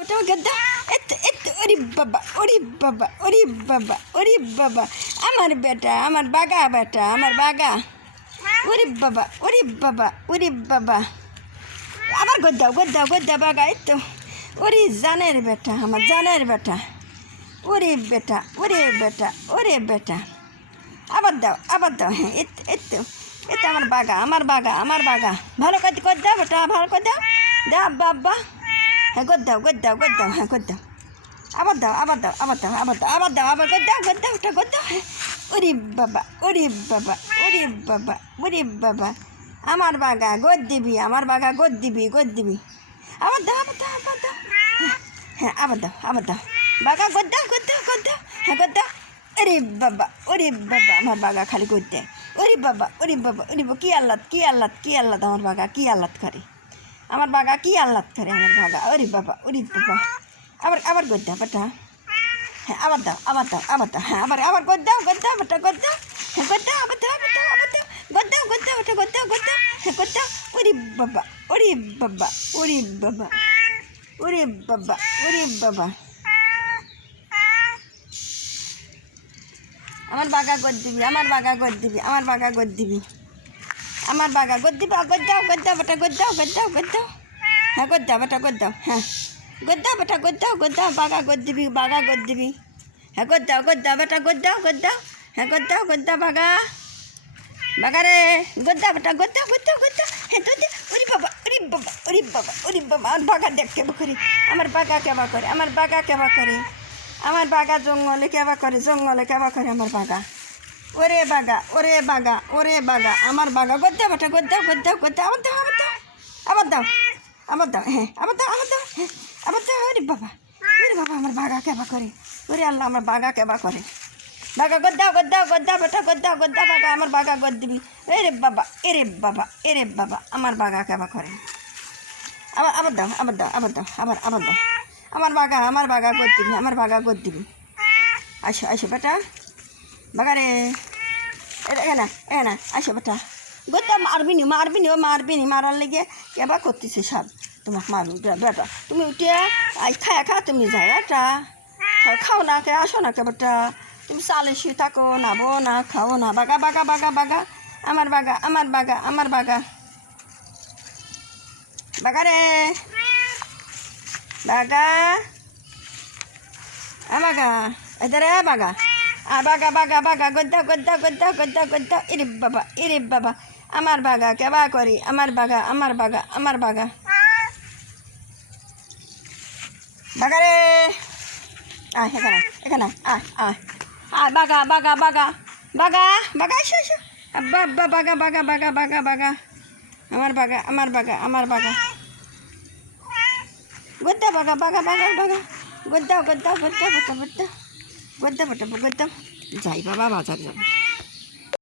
ওটা গদ্দা ওরে বাবা ওরে বাবা ওরে বাবা ওরে বাবা আমার বেটা আমার বাগা বেটা আমার বাগা ওরে বাবা ওরে বাবা ওরে বাবা আবার গদ্দাও গদ্দাও গদ্দা বাগা তো ওরে জানের বেটা আমার জানের বেটা ওরে বেটা ওরে বেটা ওরে বেটা আবার দাও হ্যাঁ এতো এতো আমার বাগা আমার বাগা আমার বাগা ভালো কর দাও বেটা ভালো কর দাও দা বাবা হ্যাঁ গদ্দাও হ্যাঁ গদ্দাও আবার দাও আবার গদ্দাও ওটা গদ্দাও হ্যাঁ ওরে বাবা ওরে বাবা ওরে বাবা ওরে বাবা আমার বাগা গদ দিবি আমার বাগা গদ দিবি আবার দাও হ্যাঁ আবার দাও বাগা গদ্দাও হ্যাঁ গদ্দাও ওরে বাবা আমার বাগা খালি গদ্দে ওরে বাবা কি আল্লাদ আমার বাগা কি আল্লাদ করে আমার বাগা কি আল্লাদ করে আমার বাগা ওরে বাবা আবার গদ্দা বেটা হ্যাঁ আবার দাও হ্যাঁ আবার গদ্দাও বেটা গদ্দাও হ্যাঁ গদ্দাও গদ্দাও হ্যাঁ গদ্দাও ওরে বাবা আমার বাগা গদ দিবি আমার বাগা গদ দিবি গদ্দাও বেটা গদ্দাও হ্যাঁ গদ্দাও বেটা গদ্দাও হ্যাঁ গদ্দাও বেটা গদ্দাও বাগা গদ দিবি হ্যাঁ গদ্দাও বেটা গদ্দাও হ্যাঁ গদ্দাও বাগা রে গদ্দাও বেটা গদ্দাও হ্যাঁ ওরে বাবা আমার বাগা দেখ কেবা করে আমার বাগা কেবা করে আমার বাগা জঙ্গলে কেবা করে আমার বাগা ওরে বাগা আমার বাগা গদ্দাও বেটা গদ্দাও আবার দাও হ্যাঁ আবার দাও ওরে বাবা আমার বাগা কেবা করে ওরে আল্লাহ আমার বাগা কেবা করে বাগা গদ্দাও বেটা গদ্দাও বাগা আমার বাগা গদ দিবি এরে বাবা আমার বাগা কেবা করে আবার দাও আমার বাগা গদ দিবি আসো বেটা বাগা রে এখানে আসো বেটা গদ্দা মারবি নি মারার লেগে কেবা করতেছে সব তোমাকে মারবি বেটা তুমি উঠে খা তুমি যাও এটা খাও না কে আসো না কে বেটা তুমি চালে শুয়ে থাকো নাবো না খাও না বাগা আমার বাগা বাগা রে বাগা এদারে বাগা গদ্দা এরে বাবা আমার বাগা কেবা করি আমার বাগা বাগা রে এখানে বাগা এসো বাগা আমার বাগা গদ্দা গদ্দাও যাই বাবা বাজার যাবো